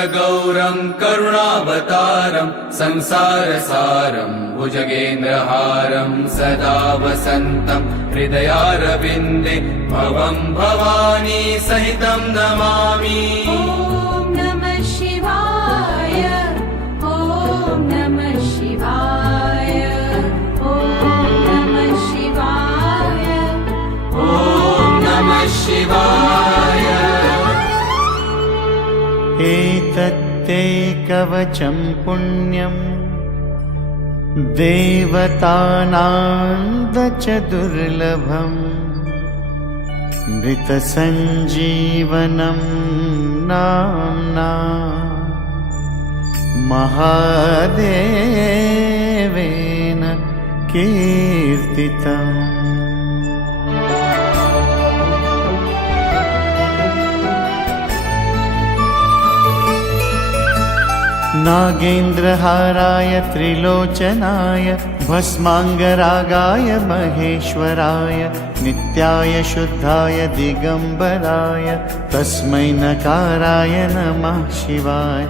कर्पूरगौरं करुणावतारं संसारसारं भुजगेन्द्रहारं सदा वसन्तं हृदयारविन्दे भवं भवानी सहितं नमामि। ॐ नमः शिवाय, ॐ नमः शिवाय, ॐ नमः शिवाय, ॐ नमः शिवाय। एतत्ते कवचं पुण्यं देवतानां च दुर्लभम् मृतसञ्जीवनं नाम्ना महादेवेन कीर्तितम्। नागेन्द्रहाराय त्रिलोचनाय भस्माङ्गरागाय महेश्वराय नित्याय शुद्धाय दिगम्बराय तस्मै नकाराय नमः शिवाय।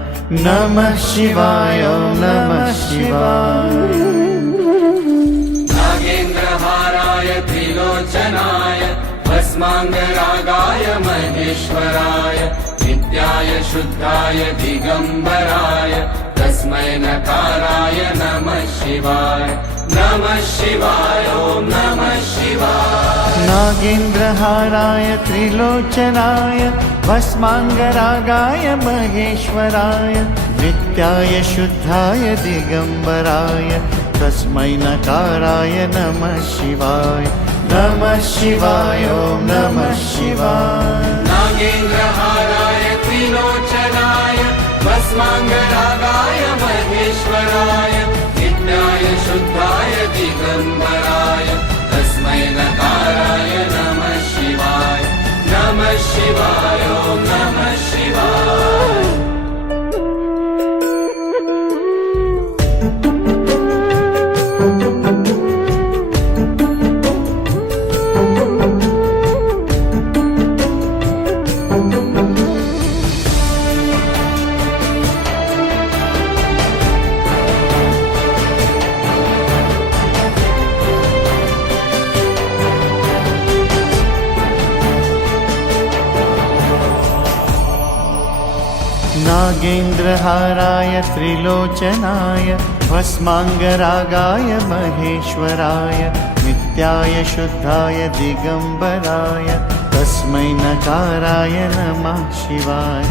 नमः शिवाय, नमः शिवाय। नागेन्द्रहाराय त्रिलोचनाय भस्माङ्गरागाय महेश्वराय नित्याय शुद्धाय दिगम्बराय तस्मै नकाराय नमः शिवाय। नमः शिवाय, ॐ नमः शिवाय। नागेन्द्रहाराय त्रिलोचनाय भस्माङ्गरागाय महेश्वराय नित्याय शुद्धाय दिगम्बराय तस्मै नकाराय नमः शिवाय। नमः शिवाय, ॐ नमः शिवाय। नागेन्द्रहाराय त्रिलोचनाय भस्माङ्गरागाय महेश्वराय नित्याय शुद्धाय दिगम्बराय तस्मै नकाराय नमः शिवाय। नमः शिवाय, ॐ नमः शिवाय। नागेन्द्रहाराय त्रिलोचनाय भस्माङ्गरागाय महेश्वराय नित्याय शुद्धाय दिगम्बराय तस्मै नकाराय नमः शिवाय।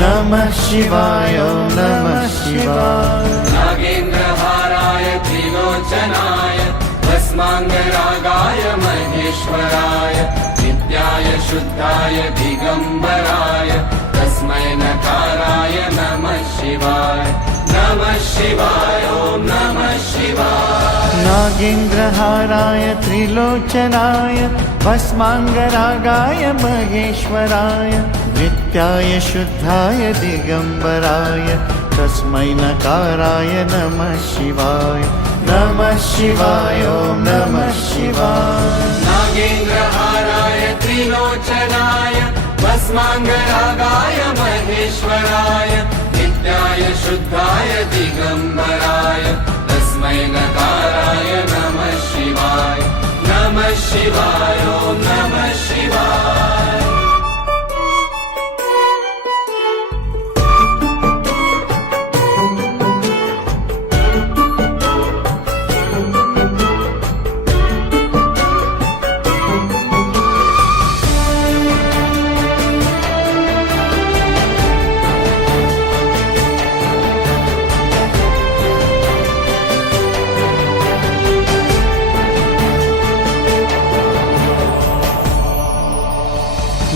नमः शिवाय, नमः शिवाय। नागेन्द्रहाराय त्रिलोचनाय भस्माङ्गरागाय महेश्वराय नित्याय शुद्धाय दिगम्बराय तस्मै नकाराय नमः शिवाय। नमः शिवाय, ॐ नमः शिवाय। नागेन्द्रहाराय त्रिलोचनाय भस्माङ्गरागाय महेश्वराय नित्याय शुद्धाय दिगम्बराय तस्मै नकाराय नमः शिवाय। नमः शिवाय, ॐ नमः शिवाय। नागेन्द्रहाराय त्रिलोचनाय भस्माङ्गरागाय महेश्वराय नित्याय शुद्धाय दिगम्बराय तस्मै नकाराय नमः शिवाय। नमः शिवाय, ॐ नमः शिवाय।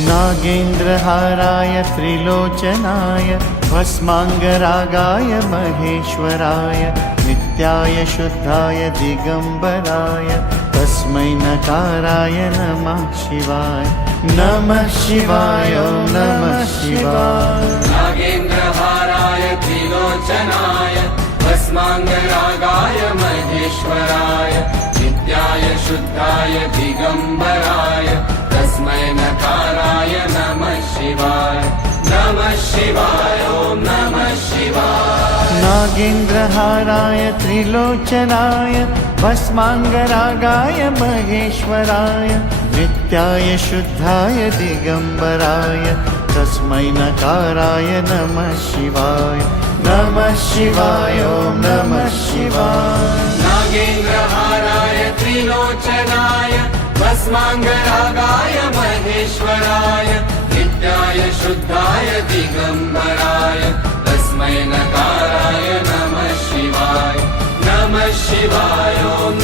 नागेन्द्रहाराय त्रिलोचनाय भस्माङ्गरागाय महेश्वराय नित्याय शुद्धाय दिगम्बराय तस्मै नकाराय नमः शिवाय। नमः शिवाय, नमः शिवाय। नागेन्द्रहाराय त्रिलोचनाय भस्माङ्गरागाय महेश्वराय नित्याय शुद्धाय दिगम्बराय तस्मै नकाराय नमः शिवाय। नमः शिवाय, ॐ नमः शिवाय नागेन्द्रहाराय त्रिलोचनाय भस्माङ्गरागाय महेश्वराय नित्याय शुद्धाय दिगम्बराय तस्मै नकाराय नमः शिवाय नमः शिवाय ॐ नमः शिवाय नागेन्द्रहाराय त्रिलोचनाय भस्माङ्गरागाय महेश्वराय नित्याय शुद्धाय दिगम्बराय तस्मै नकाराय नमः शिवाय ॐ